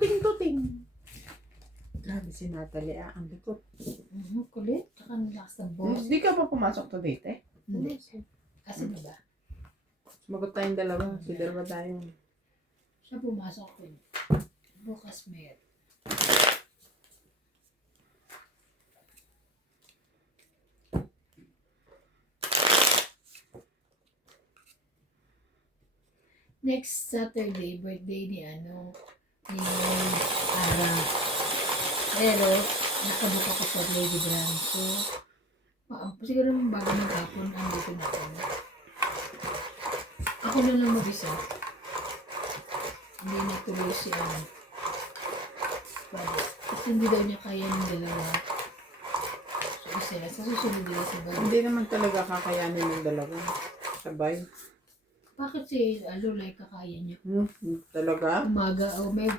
tuting-tuting. Grabe si Natalie, ang likot. Kulit. Tsaka nilakas ng boss. Hindi ka pa pumasok to date eh? Hindi. Kasi diba? Sumagot tayong dalawa. Si dalawa tayo. Siya pumasok ko. Bukas meron. Next Saturday, birthday ni ni Ara. Pero, nakabook ako sa Lady Brand. So, siguro bago mag-hapon, andito na ako. Ako na lang mag-isa. Hindi na tuloy si Kasi hindi daw niya kaya ng dalawa. So, isa lang. Sa susunod nila sa bago. Hindi naman talaga kakayanin ng dalawa. Sabay. Bakit si Lulay kakaya niya? Talaga? Umaga,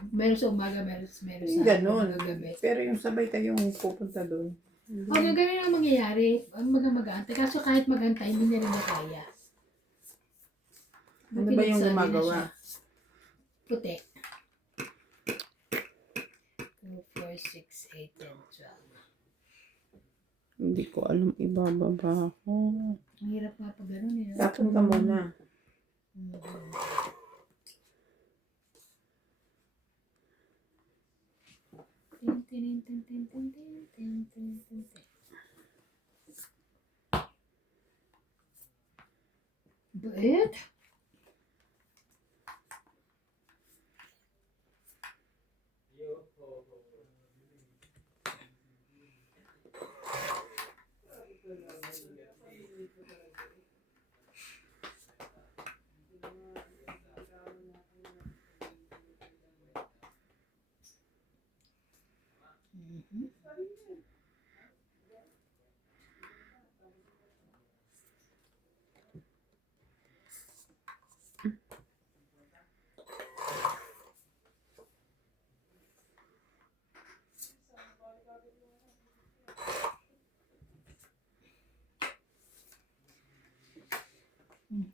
meron sa umaga, meron sa Ganon. gabi. Pero yung sabay kayong pupunta doon. Yung ganun ang mangyayari. Ang mag-antay. Kaso kahit mag-antay, hindi niya rin nakaya. Ano ba yung gumagawa? Puti. 2, 4, 6, 8, 10, 12. Hindi ko alam, ibababa ako. Ang hirap nga pag gano'n eh. Tapon ka muna. Bait?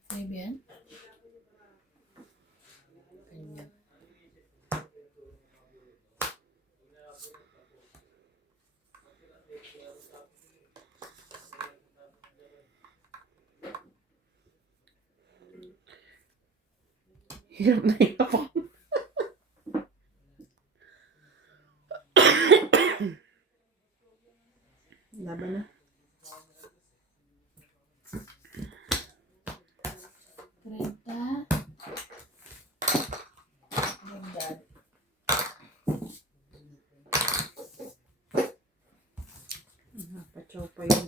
Baby yan? Kanya. Hirap na hirap ako. Laban na. 30. Ganda. Nakapatsaw pa yun.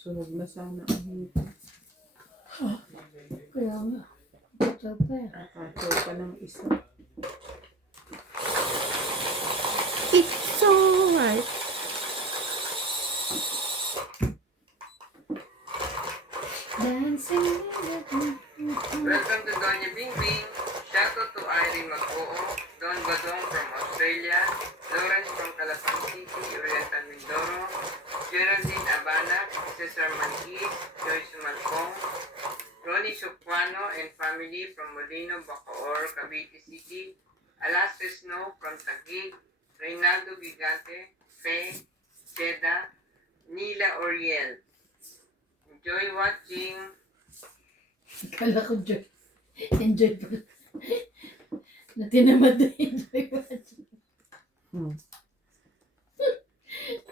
Sunog na sana ang hito. Kaya nga. Ito pa eh. Nakapatsaw pa ng isa. It's alright. Dancing. Welcome to Doña Bing Bing. Shoutout to Irene Mag-oo, Don Badong from Australia, Lawrence from Calapang City, Oriental Mindoro, Geraldine Abana, Cesar Manquis, Joyce Malcong, Ronnie Sukwano and family from Molino, Bacoor, Cavite City, Alaska Snow from Taguig, Reynaldo Gigante, Faye, Seda, Nila Oriel. Enjoy watching. Kala ko joy. Enjoy pa. Natinamad na enjoy pa.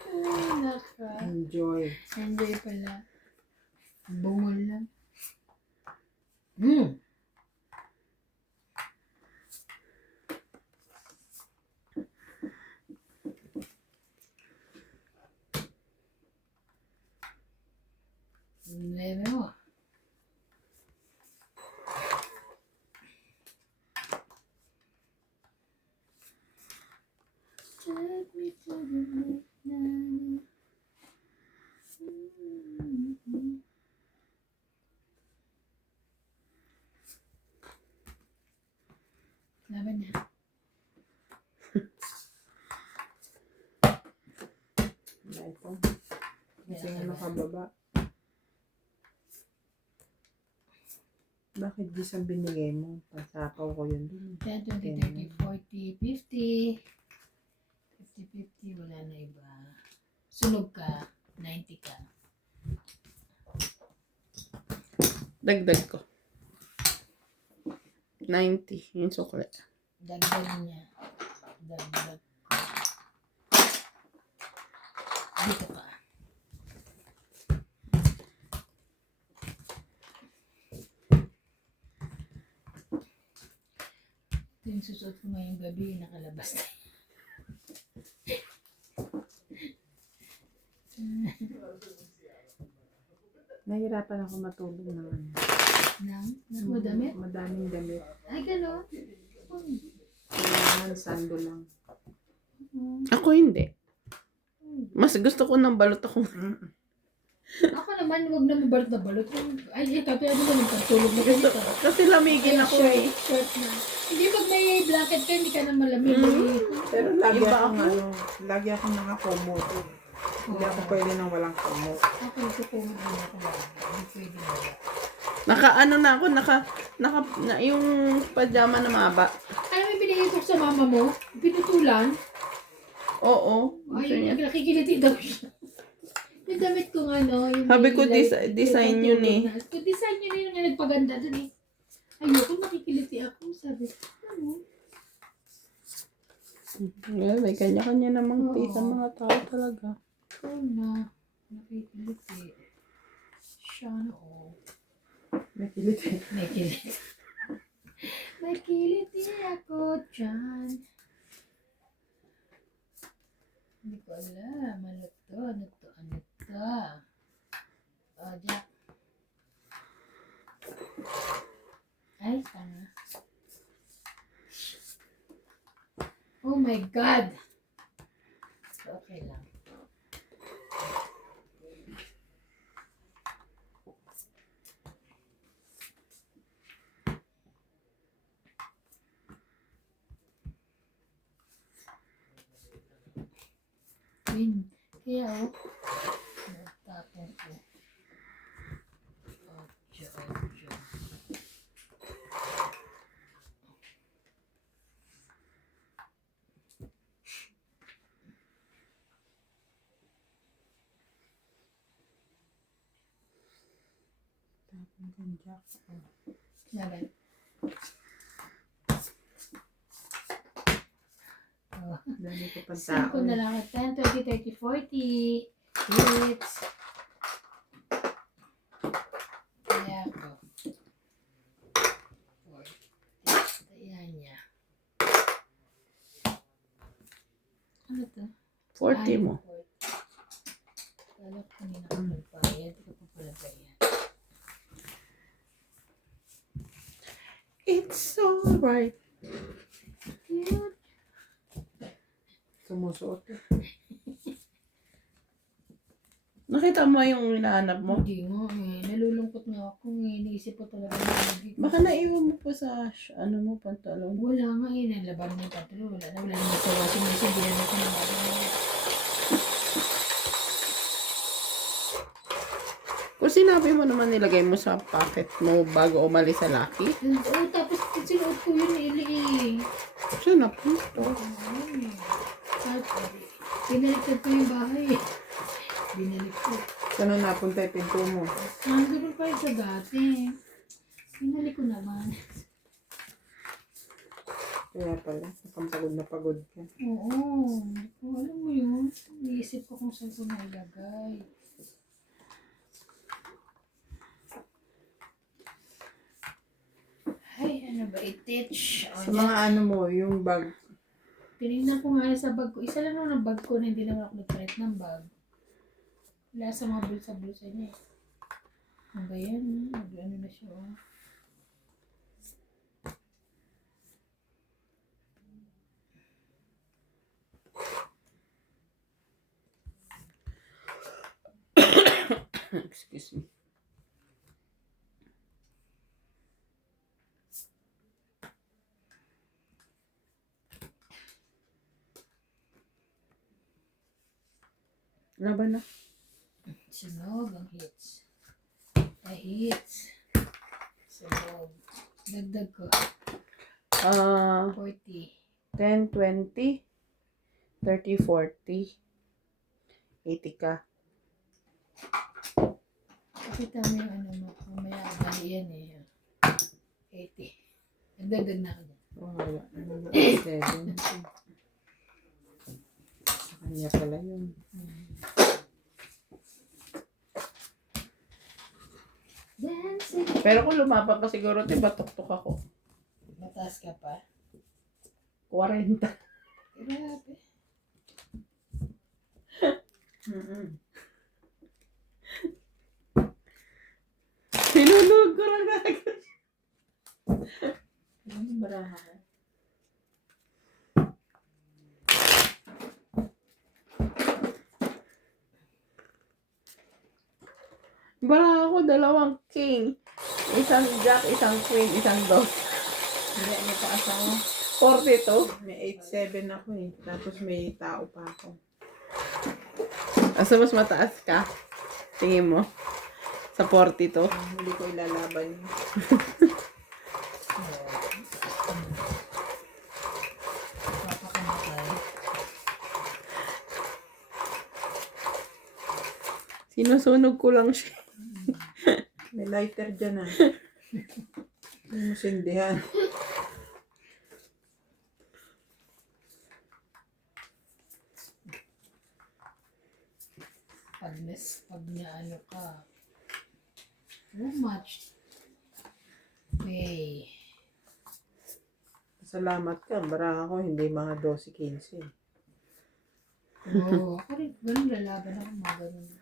Ay, naka. Enjoy. Enjoy pala. Bungol lang. Leve mo. Take me to the midnight. Laban na. Ito. Kasi nga nakababa. Bakit di ang binigay mo? Pasapaw ko yun din. 10, 20, 30, 40, 50. 50, wala na iba. Sunog ka, 90 ka. Dagdag ko. 90. Yung sukle. Dagdag niya. Dagdag ko. Dito ka. Ito yung susuot ko ngayong gabi, nakalabas na. Nahirapan ako matulog ng ano. Nang madamit? Madaming damit. Ay, gano'n. Kailangan sando lang. Ako hindi. Mas gusto ko ng balot ako. Ako naman, huwag na mabalot na balot. Ay, tapi ano naman, pagtulog na Gusto, ganito. kasi lamigin ako eh. Short na. Hindi pag may blanket ka, hindi ka na malamig. Pero lagi Iba akong ako. lagi akong nakakomo. Hindi ako pwede nang walang komo. Ako nagkukumod din ako lagi. Hindi pwede wala. Naka-ano na ako, yung pajama na maba. Alam mo, binigay ko sa mama mo, pinutulan. Oo. Gusto Ay, niya. nakikiliti daw siya. Yung damit ko nga, no? Yung Sabi may ko, light- design may yun eh. pantulog na. Kung design yun yung nga nagpaganda dun eh. Ayoko, nakikiliti ako. Sabi, ano? Well, may kanya-kanya namang Oo. taste ang mga tao talaga. Ikaw na. Nakikiliti. Siya na, oh. May kilit eh. May kiliti. May kiliti ako dyan. Hindi ko alam. Ano to? Ano to? Ano to? O, Jack. Ay, tanga. Oh my God! Okay lang. Kaya tapon ko. Ocho. Tapon kang Jack. Laban. Oh. Dami ko pa tao. 5 na lang. 10, 20, 30, 40. Hits. Kaya ako. 40. Ayan niya. Ano to? 40 mo. 40. Kala ko kanina ko nagbayad. Ito ko pala bayad. It's alright. Cute. Sumusuot eh. Nakita mo yung hinahanap mo? Hindi nga eh. Nalulungkot nga ako eh. Iniisip ko talaga na Baka naiwan mo pa sa, ano mo, pantalon. wala nga eh. Nalaban mo yung patro. Wala na. Wala naman sa washing machine. Hindi naman ko naman. Kung sinabi mo naman nilagay mo sa pocket mo bago umalis sa Lucky, Oo, tapos sinuot ko yun eh. siya na punto. Pinaliktad ko yung bahay eh. Binalik ko. Saan na napunta yung pinto mo? Nandun pa rin sa dati. Binalik ko naman. Kaya pala, pagod na pagod ka. Oo. Alam mo yun. Iisip ko kung saan ko nailagay. Ay, ano ba i-teach? Sa mga ano mo, yung bag. Tinignan ko nga sa bag ko. Isa lang naman ang bag ko na hindi naman ako nagpalit ng bag. Wala sa mga bulsa-bulsa niya eh. Ano ba yan? Ano na siya oh. Excuse me. Laban na. Sunog ang hits. Hits. Sunog. Dagdag ko. 40. 10, 20, 30, 40, 80 ka. Pakita mo yung ano mo. Mamaya, mali yan eh. 80. Nagdagdag na ako dyan. Oh, wala. 7. Sa kanya pala yun. Dancing. Pero kung lumapa pa siguro, diba, tuktok ako. Mataas ka pa. 40. Grabe. Sinunod ko lang agad. Ano baraha ko? Bara ako, dalawang king. Isang jack, isang queen, isang dog. Hindi, may taas ako. 42. May 8-7 ako eh. Tapos may tao pa ako. Asa mas mataas ka? Tingin mo? Sa 42. Ang huli ko ilalaban yun. Papakamatay. Sinusunog ko lang siya. May lighter dyan ah. Hindi mo sindihan. Pag na ano ka. Too much. Hey. Salamat ka. Baraha ko hindi mga 12-15. Oo, ako rin. Ganun lalaban ako mga ganun.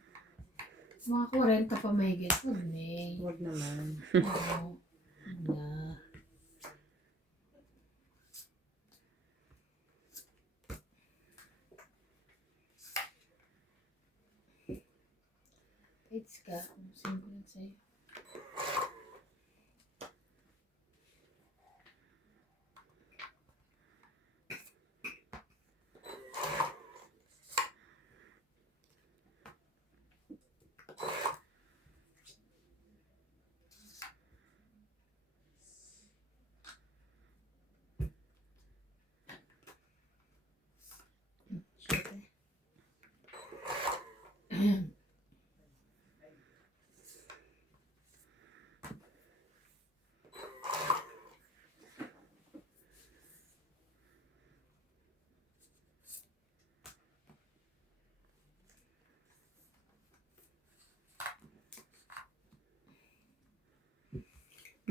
Mga 40 pa mahigit. Huwag na. Huwag naman. Oo. Na. It's ka. Sino ko lang sa'yo?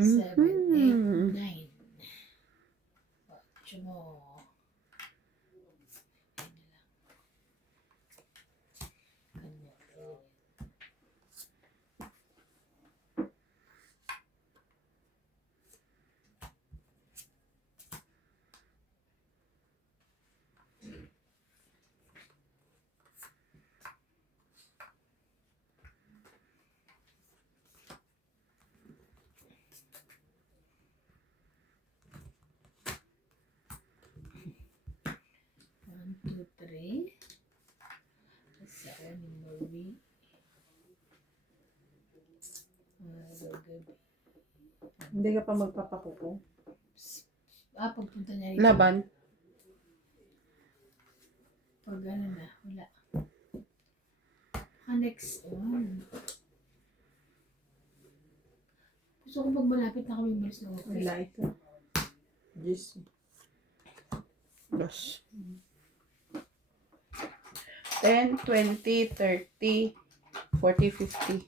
Seven, eight, 9. Watch mo. Kanya to. One, two, three. Saan yung movie? Gabi. Hindi ka pa magpapakuko. Pagpunta niya rito. Laban. Pag ano na, wala. Next one. Gusto ko pag malapit na kami umalis na ako. Wala ito. Yes. Gosh. 10, 20, 30, 40, 50.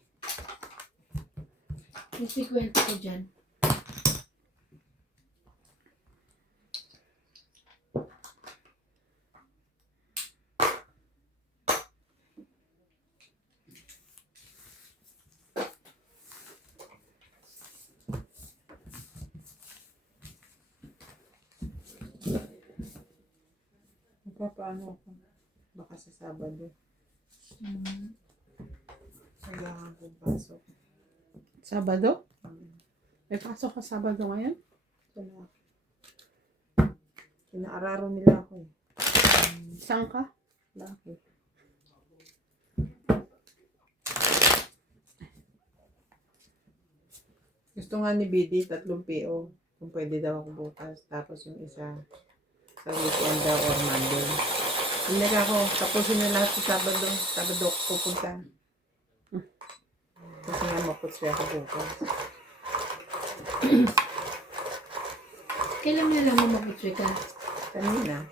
May 50 ko dyan. Paano ako? Baka sa Sabado. Kailangan kong pasok. Sabado? May pasok ka Sabado ngayon? Wala. Inaararo nila ako eh. Saan ka? Bakit? Gusto nga ni BD, 3 PO. Kung pwede daw ako bukas. Tapos yung isa sa weekend daw or Monday. Hindi ako, tapusin na lahat sa Sabado. Sabado ako pupunta. Kasi nga maputsya ako bukas. Kailan mo nalang mamaputri ka? Kanina.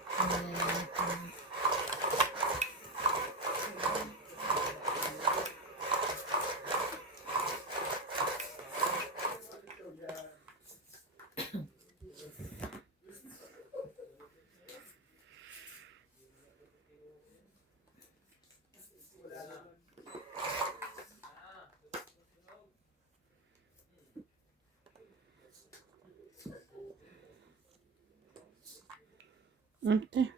Okay.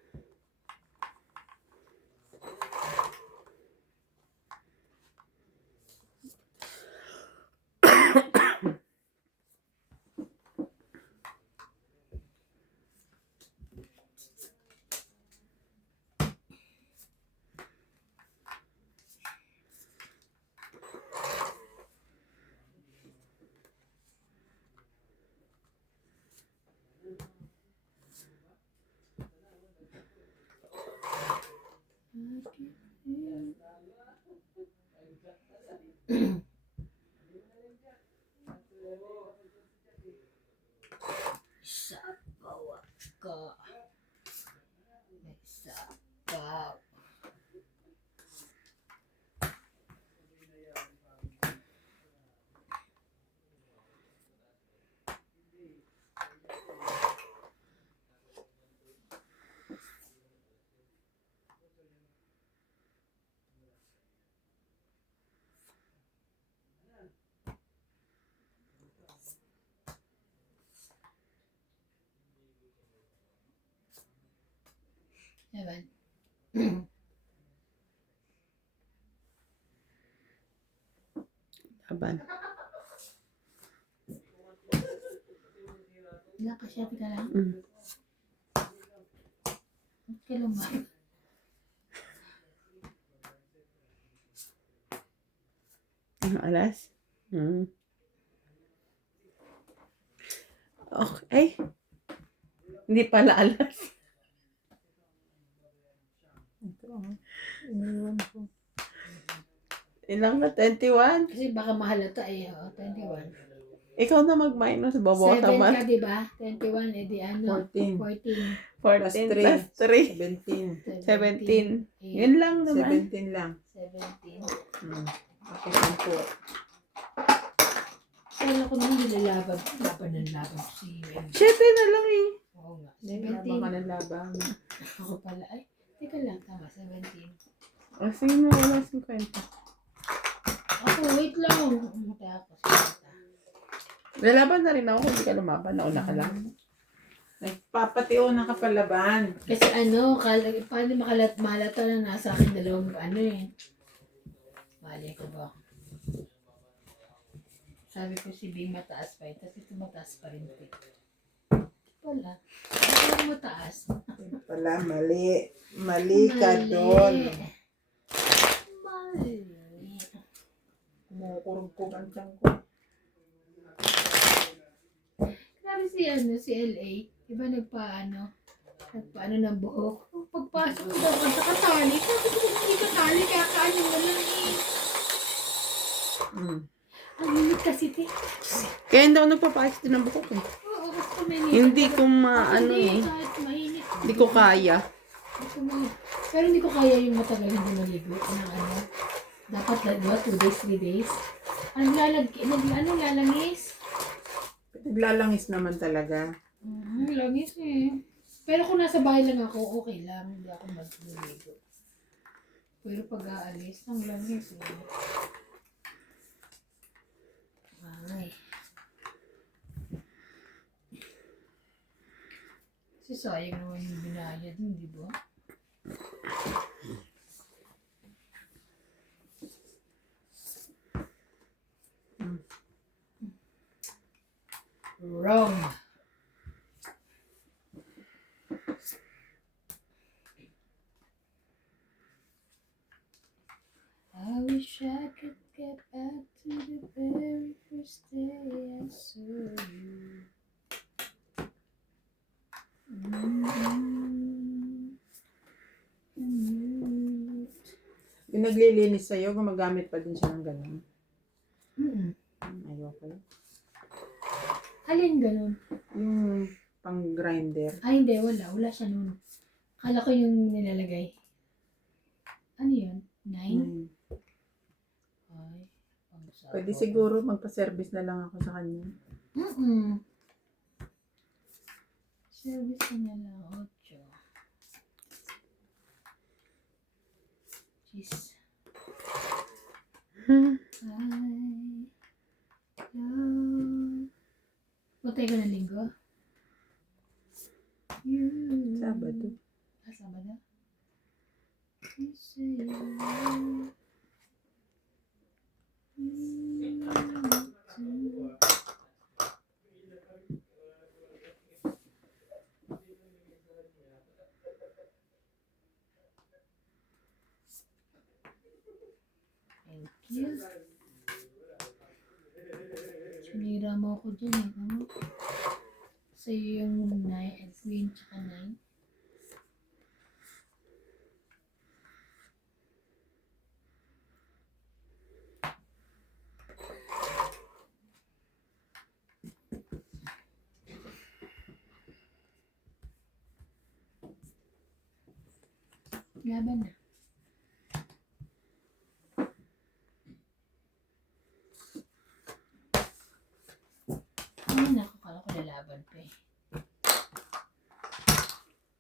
Sabaw ka. May sabaw. Evan. Laban. Ilang kasyati ka lang? Mm. Kailan ba? Ano alas? Mm. Okay. Hindi pala alas. Ito, iniwan ko. Ilang na? 21? Kasi baka mahalata eh. 21. Ikaw na mag-minus. 7 Babawasan man. ka, di ba? 21, edi ano? 14. 14. 14 3. plus 3. 17. 17. Yun lang naman. 17 lang. 17. Ako 10. Kaya ko naman nilalaban. Laban si 7 na lang eh. Oo nga. Hindi, labang ka ng labang. Ako pala. Ay, teka lang. Tama, 17. O sige mo, wala 50. Ako, wait lang. Umutay ako. Lalaban na rin ako kung hindi ka lumaban. Nauna ka lang. Nagpapatiuna ka palaban. Kasi ano, paano malata na nasa akin dalawang ano eh. Mali ko ba? Sabi ko si Bing mataas pa eh. Tapos ito mataas pa rin. Wala. Ano mataas? Pala, mali. Mali ka doon. Mali. Kumukurog-kurog ang tiyan ko. Grabe si LA. Iba nagpaano ng buhok. Pagpasok ko daw sa katali. Sabi ko hindi katali. Kaya kaano mo lang eh. Ang limit kasi te. Kaya hindi ako nagpapakit din ng buhok eh. Oo, kasi mainit. Hindi ko maano Hindi, eh. kahit mainit. Hindi ko kaya. Pero hindi ko kaya yung matagal hindi maligo. Dapat na 2 days, 3 days. Lalangis? Naglalangis naman talaga. Langis eh. Pero kung nasa bahay lang ako, okay lang. Hindi ako magligo. Pero pag aalis, ang langis eh. Ay. Kasi sayang naman yung binayad, hindi ba? Wrong. I wish I could get back to the very first day I answer you. Mm-hmm. Yung naglilinis sa'yo, gumagamit pa din siya ng ganun. Mm-mm. Ayoko yun. Alin ganun? Yung pang-grinder. Ay, hindi. Wala. Wala siya nun. Akala ko yung nilalagay. Ano yun? 9? Mm. Ay, pang-sabaw. Pwede siguro magpa-service na lang ako sa kanya. Mm-mm. Service ko niya lang. 8. Jeez. I love... Putay ko na linggo. You. Sabado. Sabado? You say you love me too. Thank you. Sinira mo ako dyan eh. Ano? Sa'yo yung 9 at queen tsaka 9. Laban na. Ay, naku, kala ko lalaban pa eh.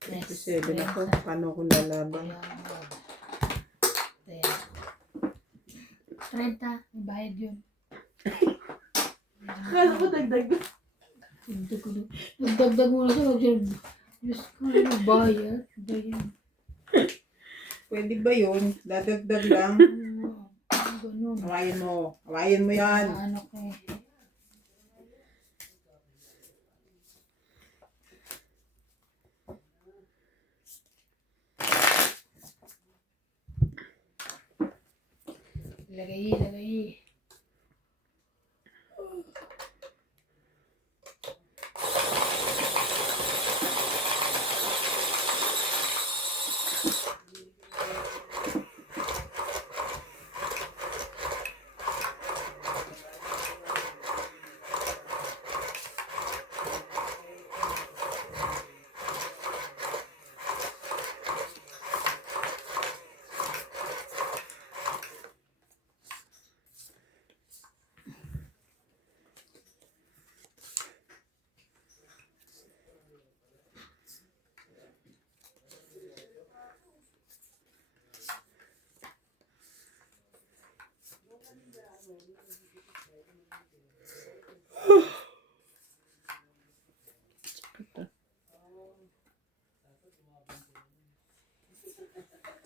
27 ako. Paano akong lalaban? Kaya. 30, may bayad yun. Kala ko dagdag. Nagdagdag mo na siya. Diyos ko, may bayad. Bayad. Pwede ba yun? Dadagdag lang. Ganun. Hawayin mo. Hawayin mo yan. Ano ko eh. Lagay.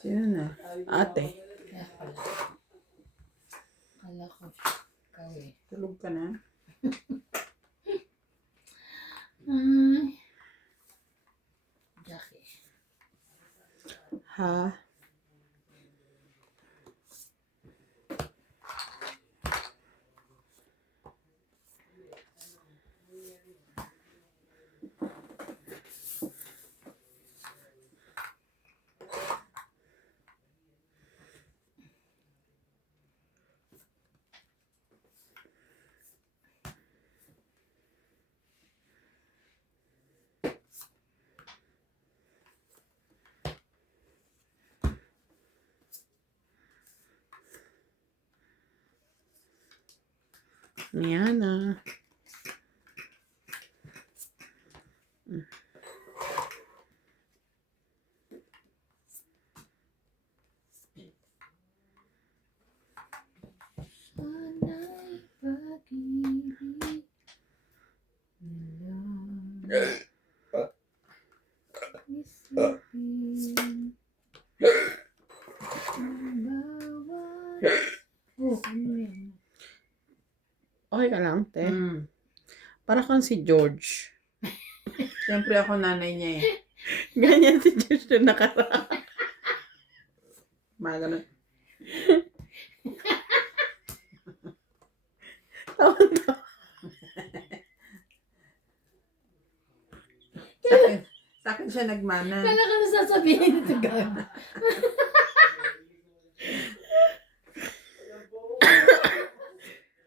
Sino na? Ate. Kaya pala. Kala ko ikaw eh. Tulog ka na? Ay. Jackie. Ha? Miana. Sana'y pag-ibig nila. Isipin ang bawat... Oh, ano yan? Okay ka lang, te? Mm. Para kang si George. Siyempre ako nanay niya eh. Ganyan si George na nakaraan. Mga ganun. Sa akin siya nagmana. Kala ka na sasabihin ito gano'n.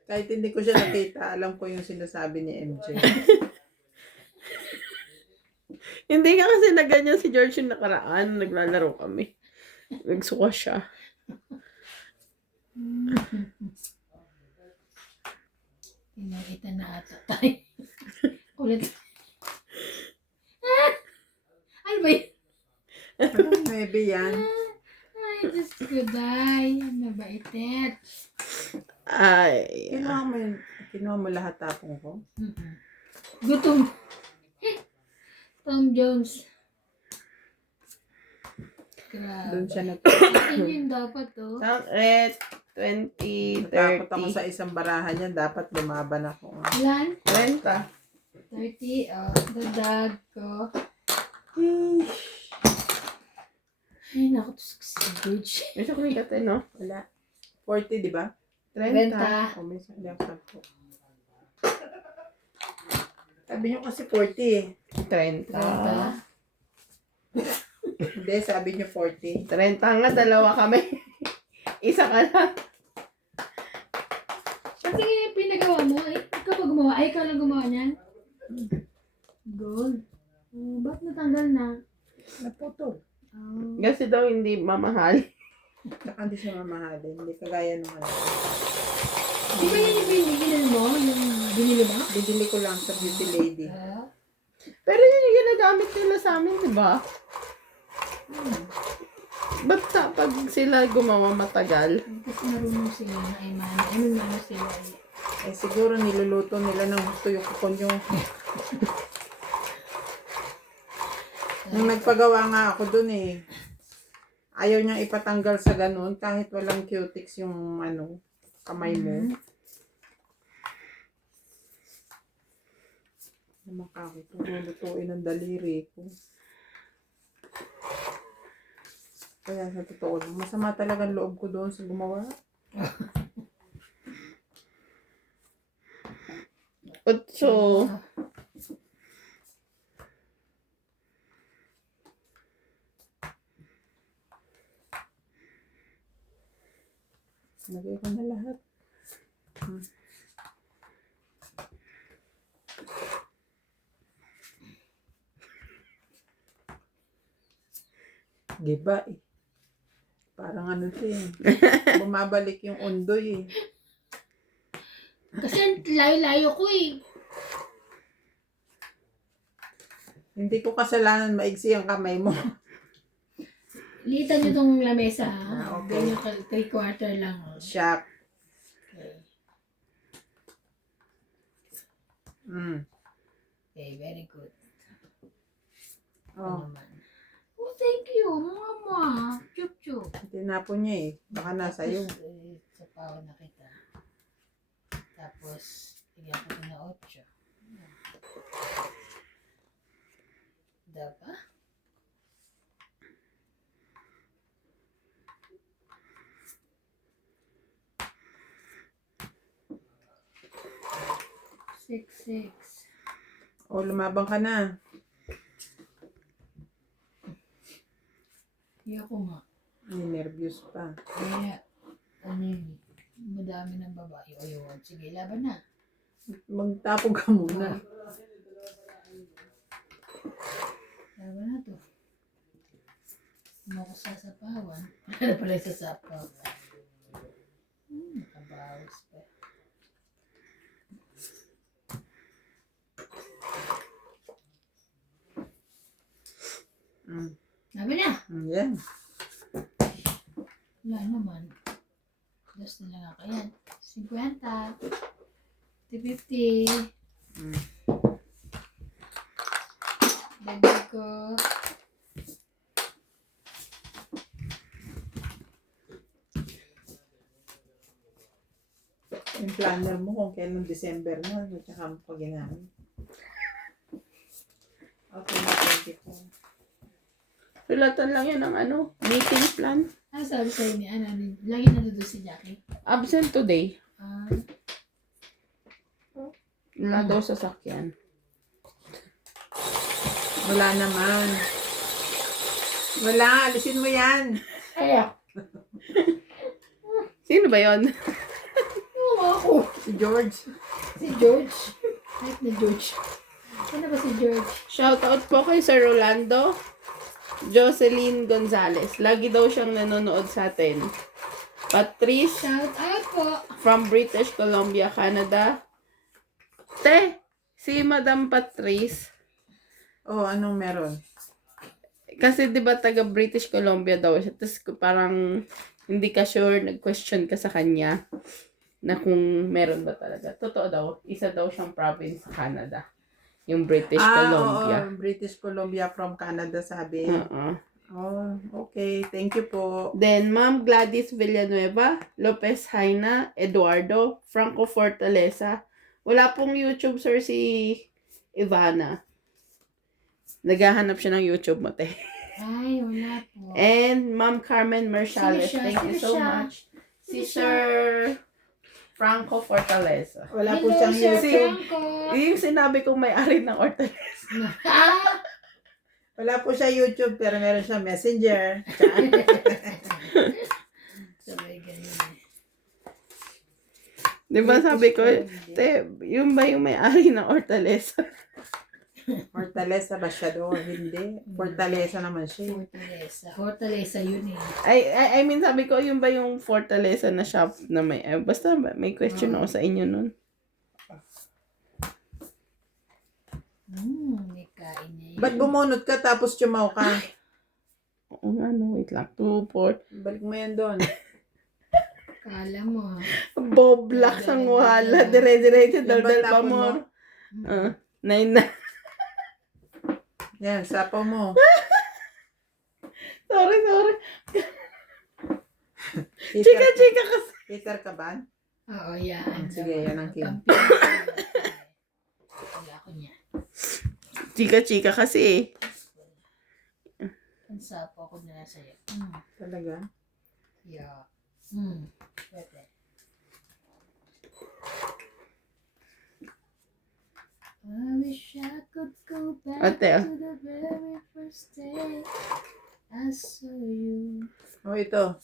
Kahit hindi ko siya nakita, alam ko yung sinasabi ni MJ. Hindi nga kasi na ganyan si George yung nakaraan. Naglalaro kami. Nagsuka siya. Pinakita na ata tayo. Ulit. Ano ba yun? Anong 9 yan? Ay, Diyos ko, day. Ano ba itet? Ay. Kinuha mo lahat tapong ko? Gutom. Tom Jones. Doon Grabe. siya Akin yun dapat, oh. Red 20, Natakot ako 30. sa isang barahan niya. Dapat lumaban ako. Ilan? 30. 30, oh. Dadag ko. Ay, naku, si George. May sumikat eh, no? Wala. 40, di ba? 30. Oh, may hindi ako sakto. Sabi niyo kasi 40 eh. 30. 30. Hindi, sabi niyo 40. 30 nga, dalawa kami. Isa ka lang. Pati nga yung pinagawa mo, eh. Ikaw ba gumawa? Ay, ikaw lang gumawa niyan? Gold. Oh, ba't natanggal na? Naputol. Oh. Kasi daw hindi mamahal. Tsaka hindi siya mamahalin. Hindi kagaya nung ano. Di ba yan yung binigyan mo? Yung binili mo? Bibili ko lang sa beauty lady. Ah. Pero yun yung ginagamit nila sa amin, di ba? Ba't sa pag sila gumawa matagal? Kasi marunong sila na ay mana. Ano mana sila ay. Eh siguro niluluto nila ng gusto yung kupon yung... Nung nagpagawa nga ako dun eh. Ayaw niyang ipatanggal sa ganun kahit walang cutics yung ano, kamay mo. Namakakit ko lulutuin ng daliri ko. Kaya sa totoo lang, masama talagang loob ko doon sa gumawa. Otso. Lagay ko na lahat. Giba eh. Parang ano to eh. Bumabalik yung undoy eh. Kasi ang layo-layo ko eh. Hindi ko kasalanan maigsi ang kamay mo. Litan nyo tong lamesa ha. Ah, okay. Ganyan 3/4 lang. Oh. Shock. Okay. Okay, very good. Oh, Ano naman? Oh, thank you, mama. Chup-chup. tinapon niya eh. Baka nasa iyo. Sa pawa na kita. Tapos, bigyan ko ito na 8. Diba? Six. O, lumabang ka na. Kaya ko nga. Ay, nervous pa. Kaya, ano yun, madami ng babae. Ayun, sige, laban na. Magtapog ka muna. Laban na to. Ano ko sasapawan? Ano pala yung sasapawan? Nakabawas pa. Laban na! Yan. Wala naman. Dos na lang ako. Ayan. 50. 50. Dagdag ko. Yung planner mo kung kailan December na, at saka mo pa ginamit. Okay, 24. Sulatan lang yan ng ano, meeting plan. Ano sabi sa'yo ni ano? Lagi nandun si Jackie. Absent today. Ah, Wala daw sasakyan. Wala naman. Wala, alisin mo yan. Kaya, Sino ba yon? oo ako. Si George. Si George. Right na George. Ano ba si George? Shoutout po kay Sir Rolando Jocelyn Gonzalez. Lagi daw siyang nanonood sa atin. Patrice Shout out po. from British Columbia, Canada. Si Madam Patrice. Oh, anong meron? Kasi 'di ba taga British Columbia daw siya. Tapos parang hindi ka sure, nag-question ka sa kanya na kung meron ba talaga. Totoo daw, isa daw siyang province sa Canada. Yung British Columbia. Oo, British Columbia from Canada, sabi. Oo. Oh, okay. Thank you po. Then, Ma'am Gladys Villanueva, Lopez Haina, Eduardo, Franco Fortaleza. Wala pong YouTube, sir, si Ivana. Naghahanap siya ng YouTube mo, te. Ay, wala po. And Ma'am Carmen Merciales, Sino siya? thank you Sino so siya? much. Si Sino Sir Franco Fortaleza. Wala po Hello, siyang Sir YouTube. Franco. Yung sinabi kong may-ari ng Hortaleza. Ah! Wala po siya YouTube, pero meron siya Messenger. Sabay ganyan. Di ba sabi ko, te, yung ba yung may-ari ng Hortaleza? Fortaleza ba siya doon? Hindi. Fortaleza naman siya. Fortaleza. Fortaleza yun eh. I mean, sabi ko, yung ba yung Fortaleza na shop na may, basta may question ako sa inyo nun. May kain niya yun. Ba't bumunot ka tapos chumaw ka? Oo nga, no, wait lang. 2, 4. Balik mo yan doon. Kala mo ha. Boblak sang wala. Dire-diretso, Yung daldal ba't pa tapon mo. mo? 9 na. Yan, sapaw mo. Sorry. Peter, Chika kasi. Peter Caban? Oo, yan. Sige, yan ang king. Wala ko niya. Chika kasi eh. Ang sapo ako na sa'yo. Talaga? Yeah. Pwede. I wish I could go back Ate, to the very first day I saw you. Oh, ito.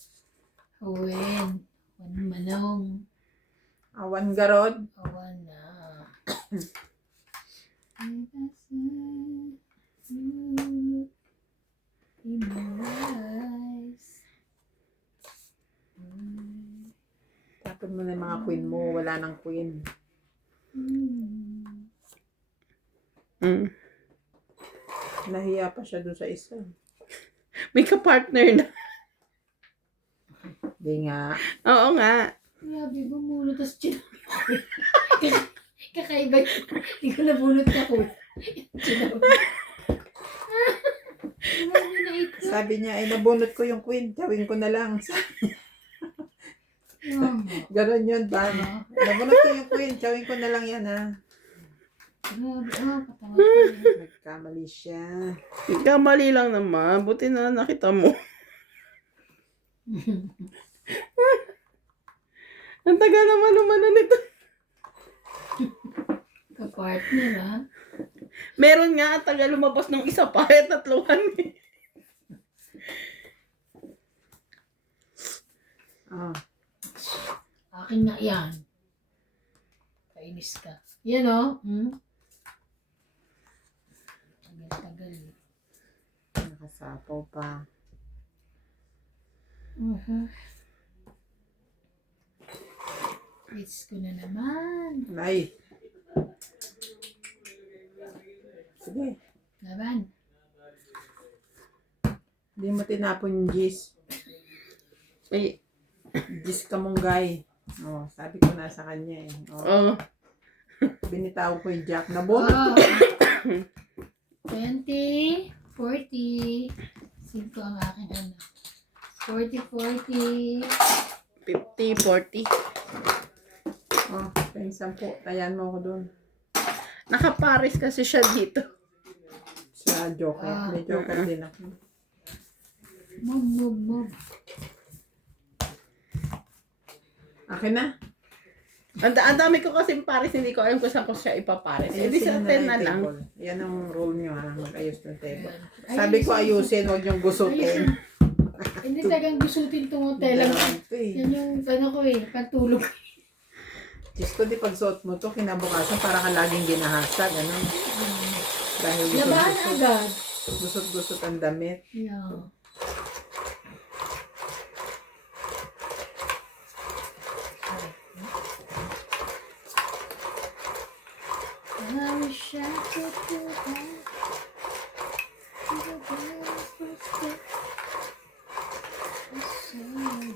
When manong Awan Garod. awan na. And I saw you in my eyes. Tapos mo na yung mga queen mo. Wala nang queen. Nahiya pa siya doon sa isa. May ka-partner na. Di nga. Oo nga. Grabe, bumulot tas kakaiba yun. Hindi ko nabunot ka ko. Grabe na ito. Sabi niya, ay nabunot ko yung queen. Gawin ko na lang. Ganon yun ba? Nabunot ko yung queen. Gawin ko na lang yan ha. Grabe, patawag ko. Nagkamali siya. Kamali lang naman. Buti na nakita mo. Ang tagal naman umano nito. Ka-partner ha. Meron nga, ang tagal lumabas ng isa pa. Tatluhan eh. Ah. Akin na yan. Kainis ka. Yan o. Tagal-tagal eh. Nakasapaw pa. It's ko na naman. Ay. Sige. Laban. Hindi mo tinapon yung gis. Ay, Gis kamunggay. Oh, sabi ko na sa kanya eh. Oh, binitaw ko yung jack na bonus. Oh. 20, 40. 5 ang aking ano. 40, 40. 50, 40. Oh, yung 10. Tayan mo ako doon. Nakaparis kasi siya dito. Sa joker. May joker din ako. Move. Akin na. Ang dami ko kasi pares, hindi ko alam kung saan ko siya ipapares. Eh, di sa 10 na lang. table. Yan ang rule nyo ha, mag-ayos ng table. Ayan. Sabi ko ayusin, huwag niyong gusutin. Hindi talagang gusutin itong hotel. Ito eh. Yan yung ano ko eh, pantulog. Diyos ko, di pagsuot mo to, kinabukasan para ka laging ginahasag, ano? Dahil Labahan agad. gusot ang damit. Yeah. I wish I could go back to the very first day I saw you.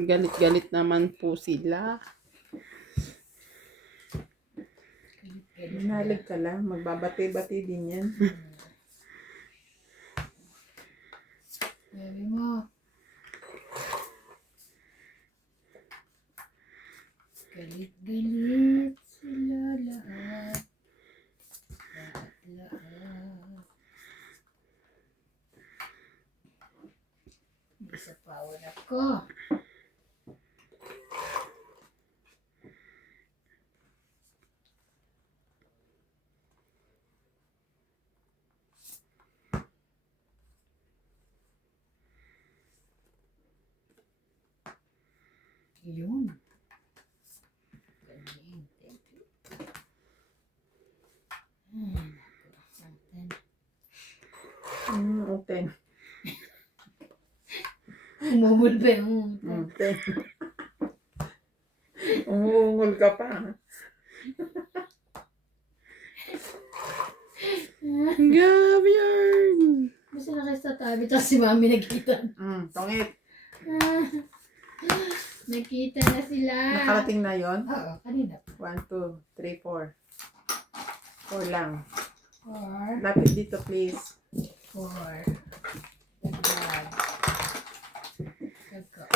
Galit-galit naman po sila. Manalig ka lang, magbabati-bati din yan. Sabi mo. Galit-galit sila lahat. Lahat. Isa power ako. Yun. Galing. Thank you. Open. Umumul ba yung Open. Umungol ka pa. Grabe yan. Basta na kayo sa tabi, tapos si mami nakita. Tongit. Nakita na sila. Nakarating na yon. Oo, kanina. 1, 2, 3, 4. 4 lang. 4. Lapit dito, please. 4. Dagdag. Dagdag.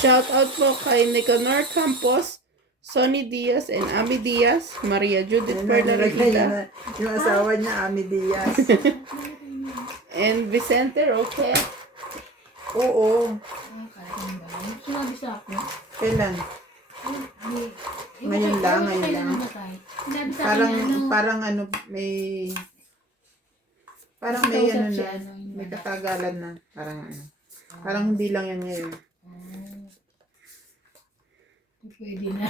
Shout out po kay Nicanor Campos, Sonny Diaz and Ami Diaz, Maria Judith Perla Rita, Yung asawa niya, Ami Diaz. and Vicente Roque. Oo. Kalating ba? Sinabi sa akin. Kailan? Ngayon lang, ngayon lang. Sinabi sa Parang, akin ano. parang ano, may... Parang may Kausap ano siya, na. ano, yung May ano. katagalan na. Parang ano. Parang hindi lang yan ngayon. Pwede na.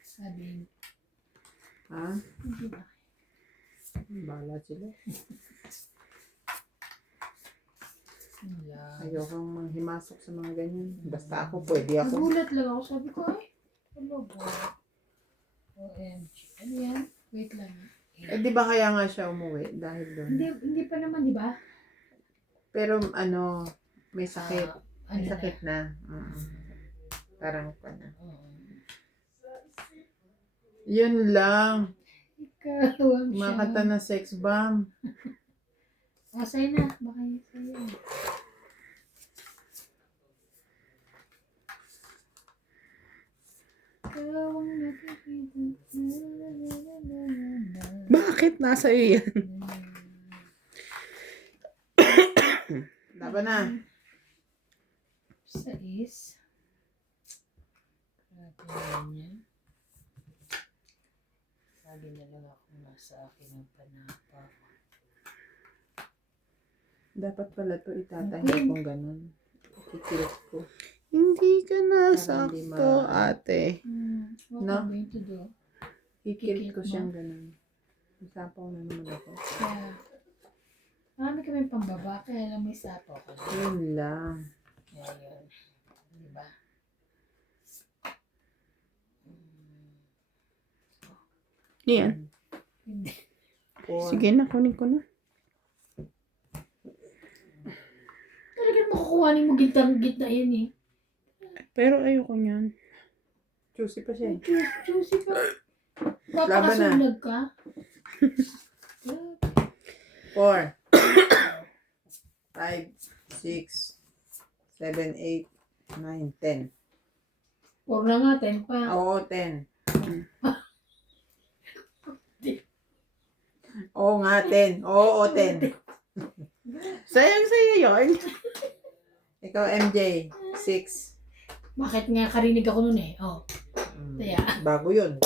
Sabi, Ha? hindi ba? Bahala sila. Wala. Ayokong manghimasok sa mga ganyan. Basta ako, pwede ako. Nagulat lang ako. Sabi ko, ay, ano ba? OMG. Ano yan? Wait lang. Eh, di ba kaya nga siya umuwi dahil doon? Hindi pa naman, di ba? Pero ano, may sakit. Ano May na? sakit na. Parang pa na. Yun lang. Ikaw ang siya. Makata na sex bomb. Sa'yo na. Baka yun sa'yo. Ikaw ang nakikita. Bakit nasa iyo yan? Laban na. Sa is. Grabe niya. Lagi na lang ako nasa akin ang panapa. Dapat pala to itatahi kung ganun. Kikilit ko. Hindi ka Parang hindi nasakto, ma- ate. What No? I'm going to do? Kikilit ko Kikit mo? siyang ganun. Isapaw na naman ako. Kaya, marami kami pambaba, kaya lang may sapo ko. Yun lang. Kaya yun. Diba? Yan. Hindi. Sige na, kunin ko na. Talagang makukuhanin mo gitna yan eh. Pero ayoko niyan. Juicy pa siya eh. Juicy pa. Laban na. Papakasulag ka. 4, 5, 6, 7, 8, 9, 10. Huwag na nga, 10 pa. Oo, 10. Oo nga, 10. Oo, 10. Sayang sa'yo yun. Ikaw, MJ, 6. Bakit nga karinig ako nun eh? Oh. Kaya. Bago yun.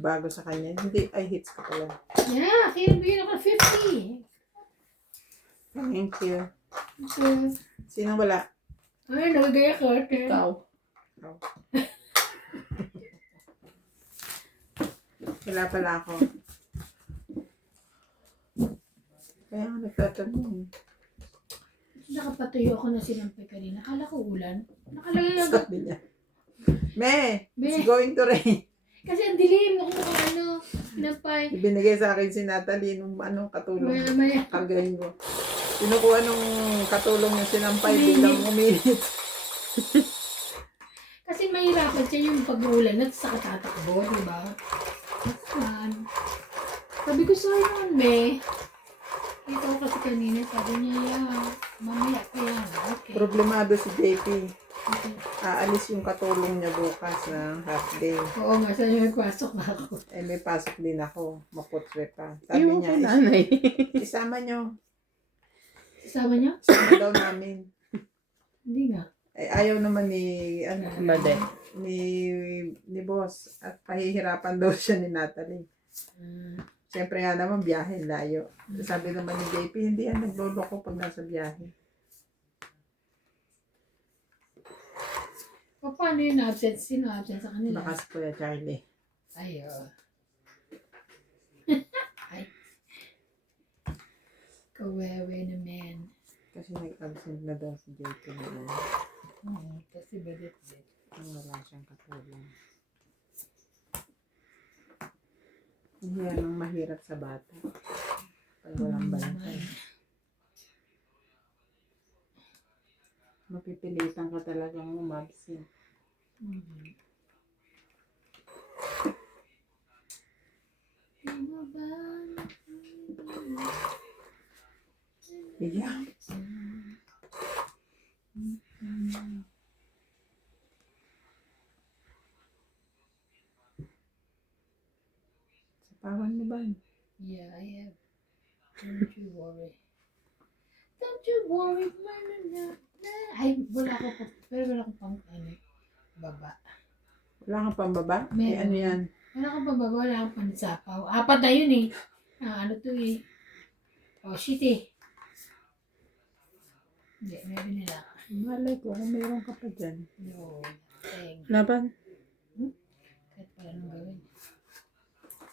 Bago sa kanya. Hindi, ay hits ka pala. Yeah, kaya bigyan ako ng 50. Thank you. Okay. Sinong wala? Ay, nagagaya ko. Ikaw. Wala pala ako. Kaya nga nagtatanong. Nakapatuyo ako na sinampay kanina. Akala ko ulan. Nakalagay ako. Sabi niya. Me, Me. it's going to rain. Kasi ang dilim. Ako sinampay. Ibinigay sa akin si Natalie nung katulong. Maya. Kargahin ko. Kinukuha nung katulong yung sinampay Uminit. bilang uminit. Kasi mahirapan siya yung pag-uulan at sa katatakbo, di ba? Sabi ko sa'yo naman, me. Kita ko kasi kanina, sabi niya, yeah, mamaya pa yan. Okay. Problemado si JP. Okay. Aalis yung katulong niya bukas na half day. Oo nga, saan yung nagpasok na ako. Eh, may pasok din ako. Maputre pa. Sabi Ayaw niya, ko nanay. isama nyo. Kasama niya? Isama daw namin. Hindi nga. Eh, ayaw naman ni, Bade. ni boss. At pahihirapan daw siya ni Natalie. Siyempre nga naman, biyahe, layo. Sabi naman ni JP, hindi yan nagloloko pag nasa biyahe. Paano yung absent? Sino absent sa kanila? Bakas po ya Charlie. Ay, Ay. Kawewe naman. Kasi nag-absent na daw si JP naman. Kasi balit-balit. Wala siyang katulong. Yan ang mahirap sa bata. Pag walang bantay. Mapipilitan ka talagang umabsent. Yeah. Sapawan mo ba? Yeah, I have. Don't you worry. Don't you worry, man. Ay, wala ako pa. Pero wala akong pang, baba. Wala kang pambaba? Meron. Eh, ano yan? Wala akong pambaba, wala akong pansapaw. Apat na yun eh. Ano to eh. Oh, shit eh. Hindi, meron nila. Malay ko kung meron ka pa dyan. No. Thank. Laban. Kahit pala nung gawin.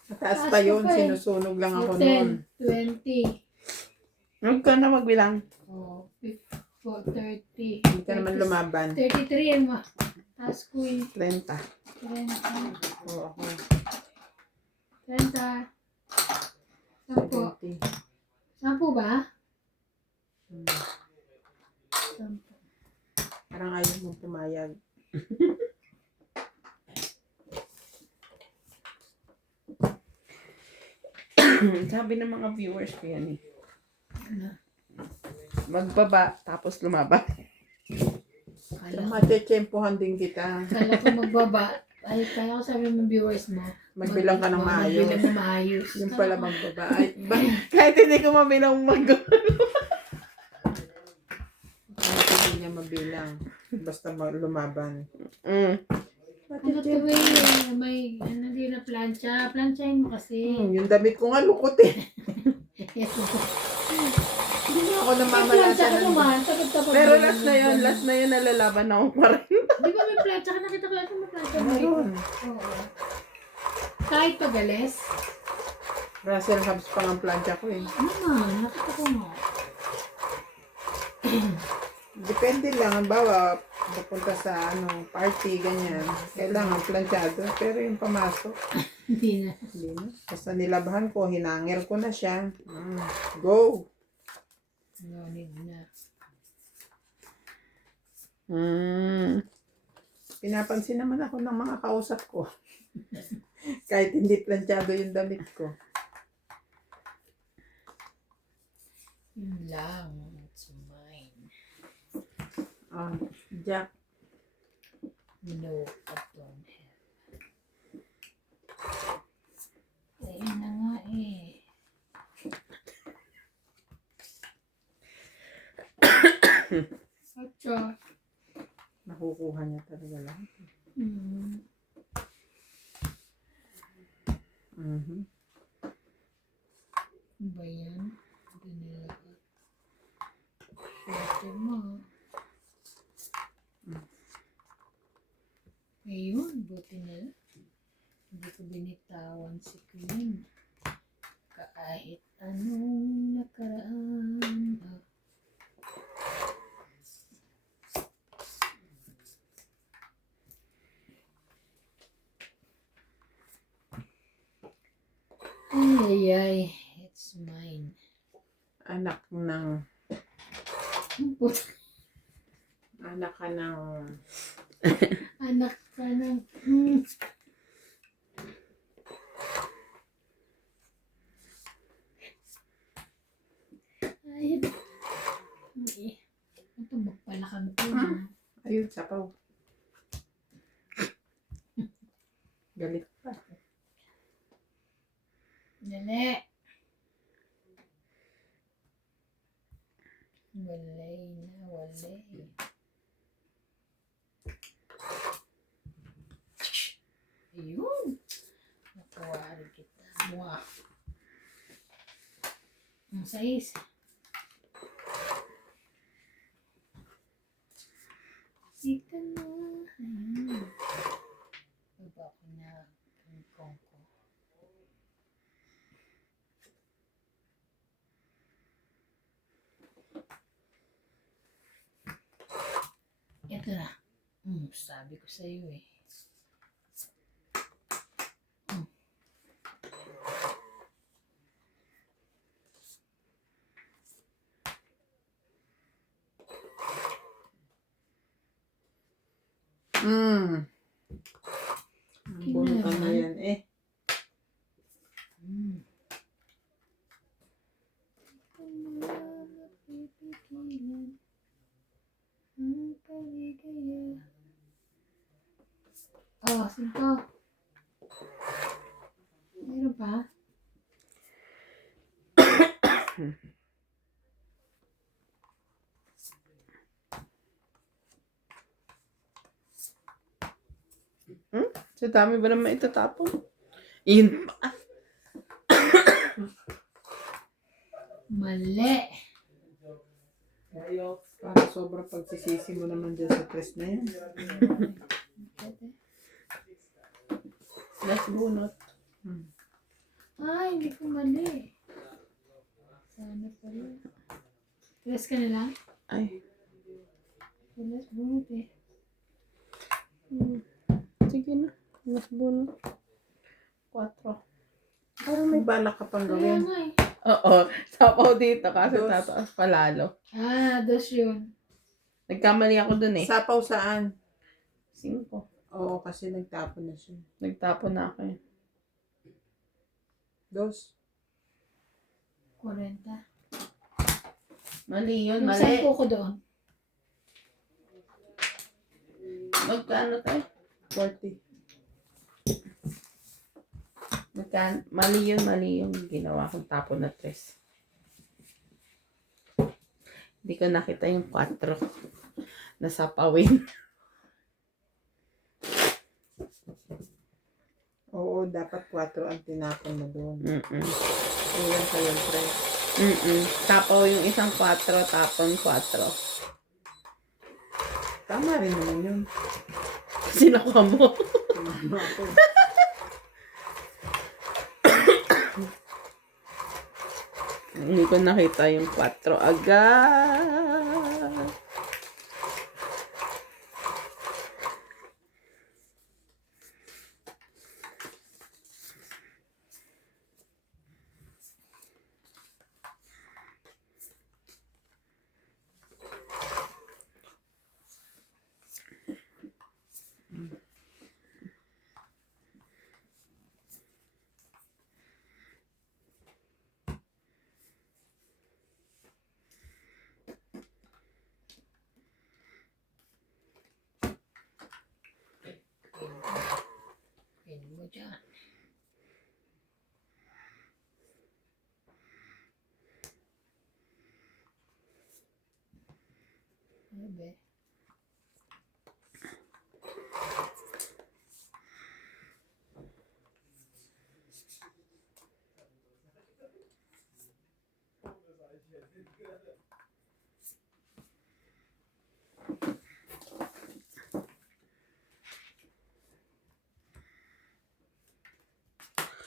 Mataas Taas pa ko yun. pa eh. Sinusunog lang ako noon. 10, 20. Huwag ka na magbilang. Oh, 30. Hindi ka naman lumaban. 33 yan mo. Taas ko eh. 30. 30. Oo, ako. 30. Sampo. 20. Sampo ba? Hmm. Sampo. Parang ayaw mong pumayag. Sabi ng mga viewers ko yan eh. Ano? Magbaba, tapos lumaba. Matitsempohan din kita. Kala ko magbaba. Ay, kaya ko sabi ng viewers mo. Magbilang ka ng maayos. Magbilang ng maayos. Yung pala magbaba. Ay, Kahit hindi ko mabilang bakit hindi niya mabilang? Basta lumaban. Ano to eh, may, hindi na plancha. Planchahin mo kasi. Yung damit ko nga lukot eh. Yes, Hindi na ako may namamala plancha sa ka naman. Takot-takot. Pero last na yun, nalalaban ako pa rin. Di ba may plancha ka? Nakita ko yata may plancha mo. Meron. Oo. Kahit pagales. Russell Hobbs pang ang plancha ko eh. Ano man, nakita ko nga. Depende lang. Halimbawa, pupunta sa party, ganyan. Kailangan planchado. Pero yung pamasok, Hindi na. hindi na. Basta nilabahan ko, hinangir ko na siya. Go! No, need na. Pinapansin naman ako ng mga kausap ko. Kahit hindi planchado yung damit ko. Yun lang. It's mine. Jack, No, I don't have. Ayun na nga eh. Atcha. nakukuha niya talaga lahat. Hmm. Mhm. Ano ba yan? Hindi nila. Swerte mo. Ayun, buti na lang. Hindi ko binitawan si Queen. Kahit anong nakaraan. Ay, ay, it's mine. Anak ng... Anak ka ng... Anak ka ng... Ay, ito magpalakang ko. Ayun, sapaw. Galit pa. Dali. Walay na, walay. Ayun. Nakawari kita. Wow. Ang sais. Sika na. Ayun. Baba ko na ang kongko. Ito na. Sabi ko sa iyo eh. Bunutan na yan eh. Oh, sinto. Meron pa? Sa dami ba naman itatapon? Yun pa. Mali. Ayo, para sobrang pagsisisi mo naman dyan sa press na yan. Last bunot. Ay, hindi ko mali. Sana pala. Tres ka na lang? Ay, Tres bunot eh. sige na. Last bunot. 4. Parang may balak ka pang Kaya gawin. nga eh. Oo. Sapaw dito kasi Dos. tataas palalo. Dos yun. Nagkamali ako dun eh. Sapaw saan? 5. Oo, kasi nagtapon na siya. Nagtapon na ako eh. 2. 40. Mali yun, Yung mali. 10 ko doon. Magkano tayo? 40. Mali yun ginawa kong tapon na 3. Hindi ko nakita yung 4 na sapawin. Oo, dapat 4 ang tinapon mo doon. Mm-mm. Ilan pa yung press? Tapaw yung isang 4, tapon 4. Tama rin naman yun. Sinuka mo. Tumama ako. Hindi ko nakita yung 4 agad. Galing mo dyan. Ano ba?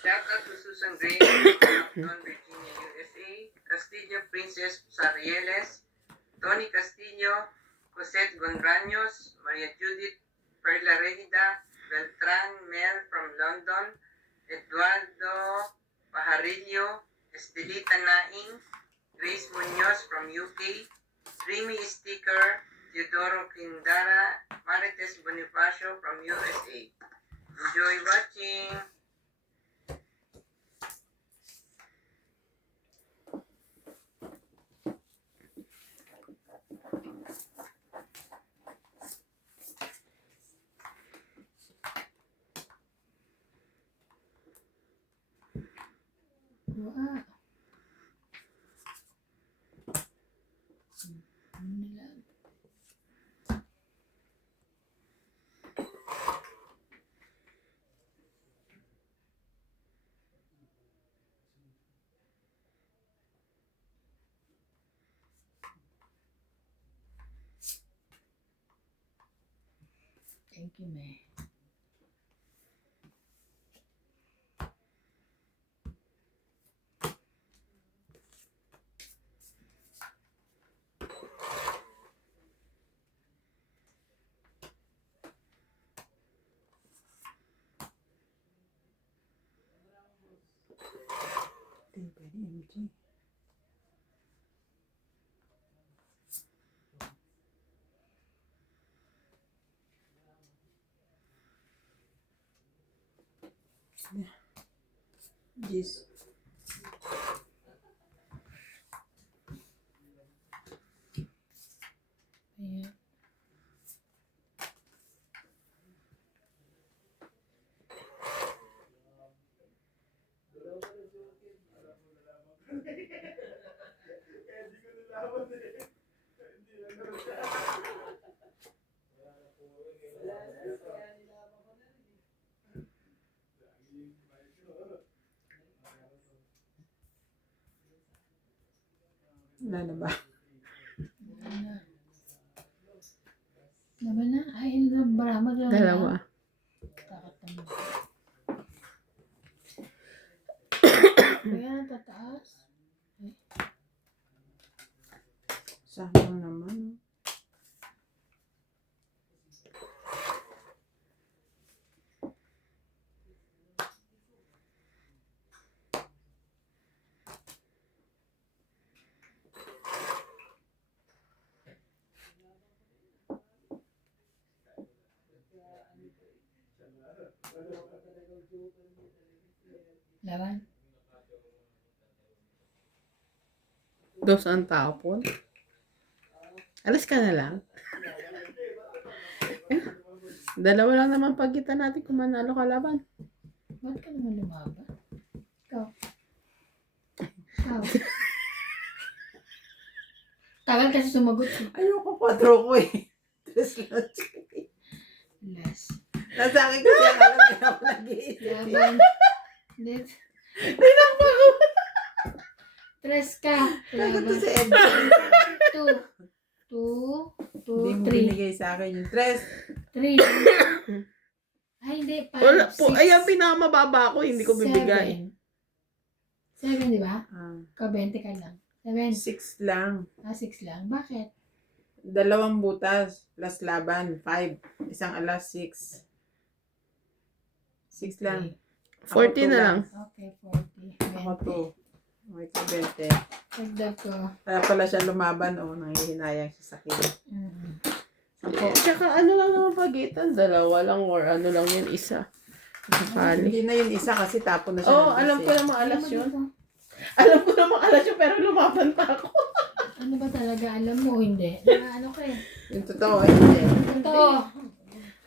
Shout out to Susan Gray from Upton, Virginia, USA, Castillo Princess Sarieles, Tony Castillo, Cosette Gondraños, Maria Judith Perla Regida, Beltran Mel from London, Eduardo Pajarillo, Estelita Naing, Grace Munoz from UK, Dreamy Sticker, Teodoro Quindara, Marites Bonifacio from USA. Enjoy watching! Wow. Ano na lang. Thank you, May. Hindi pwede, MJ. Yes. Ayan. Wala na ba? Ano? Laban na? Ay, barama lang. Dalawa. Takot naman. Ayan, tataas. Sayang naman. Laban. Dos ang tapon. Alas ka na lang. Dalawa lang naman pagitan natin kung manalo ka laban. Ba't ka naman lumaban? Ikaw. Ikaw. Tagal kasi sumagot eh. Ayoko 4 ko eh. 3 lang. Less. Nasa akin kasi ang alam kaya ako nag-iisip. Laban. This. Tres ka. Sagot to Laban. si MJ. 2, Hindi mo 3. binigay sa akin yung 3. 3. Ay, hindi. 5, Wala po. 6, Ay, ang pinakamababa ko, hindi ko bibigay. 7, di ba? Ikaw 20 ka lang. 7. 6 lang. 6 lang. Bakit? 2 butas plus laban. 5. Isang alas 6. 6 lang. 40 na lang. Okay, 40. Ako 2. Okay, 20. Pagdag ko. Kaya pala siya lumaban o nangihinayang siya sa akin. Ako, Tsaka ano lang naman pagitan, dalawa lang or ano lang yun, isa. Nakakali. hindi na yun isa kasi tapon na siya. Oo, ng alam ko isa. namang alas yun. Alam ko namang alas yun, pero lumaban pa ako. Ano ba talaga? Alam mo o hindi? Ano ka eh? Yung totoo, hindi. Ito.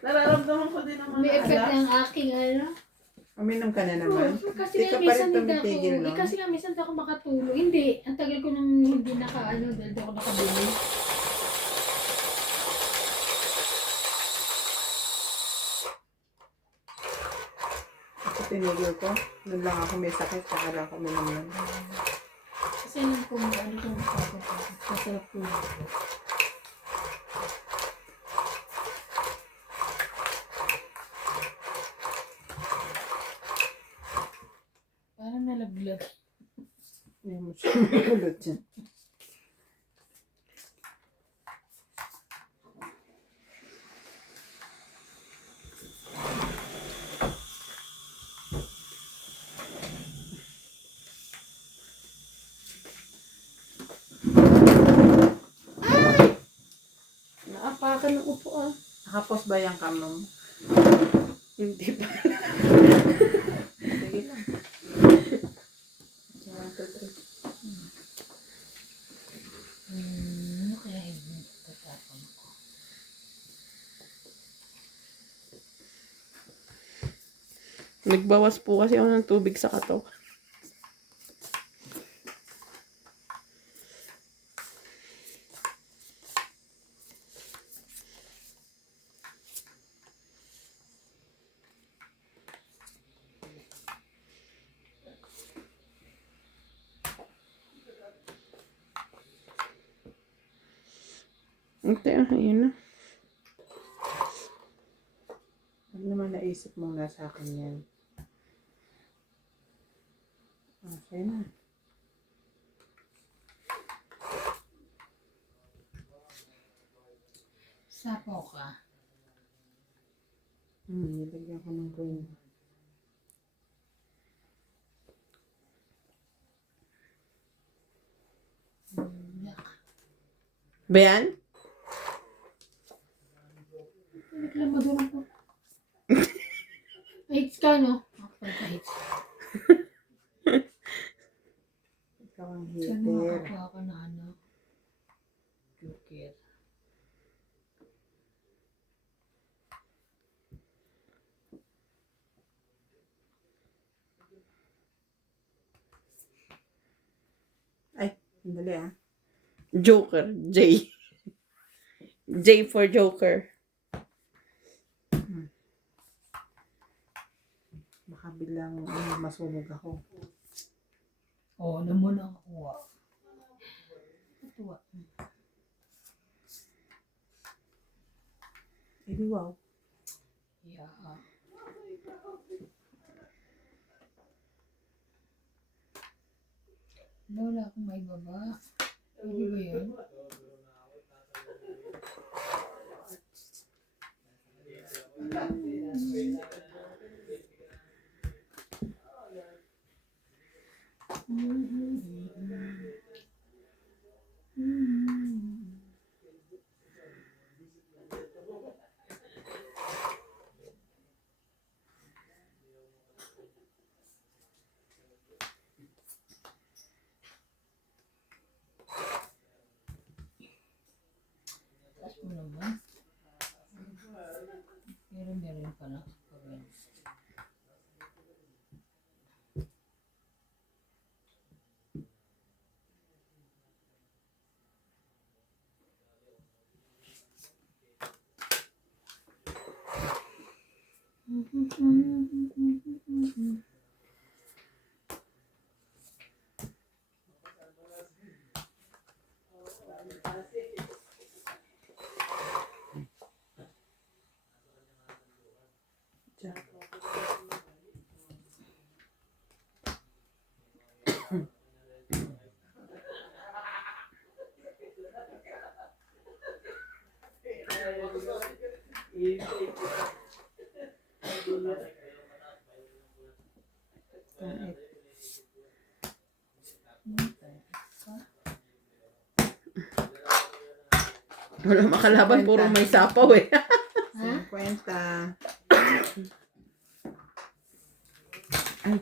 Nararamdaman ko din naman May na effect alas. ng aking ano. Uminom ka na naman. Kasi Di nga ka pa minsan rin hindi ako, tumitigil, no? kasi nga minsan hindi ako makatulog. Hindi, ang tagal ko nang hindi nakaano dahil di ako nakabili. Ako tinigil ko. Doon lang ako may sakit. Saka lang ako uminom yun. Kasi alam ko ano itong masarap tulog ko. Parang nalaglag. Hindi mo siya kulot yan. Naapakan ng upo ah. Nakapos ba yung cam mo? Hindi pa. Sige lang. 1, 2, 3. Kaya hindi tatapon ko. Nagbawas po kasi ako ng tubig sa katawan. Ante, ayun na. Ano naman naisip mong nasa akin yan? Okay na. Sapaw ka. Nilagyan ko ng green. Yak. Bayan? Reklamador ko. Hits ka, no? Ako pala ka hits. Ikaw ang Saan hater. makakuha ka na ano? Joker. Sandali ah. Joker. J. J for Joker. Baka bilang masunog ako. Oo, na mo na kuha. Natuwa. Eh, wow. Yeah. Wala akong may baba. Pwede ba yun? Taas mo naman. Pero meron pa na. Wala makalaban, puro may sapaw eh. Ha? 50. Ay,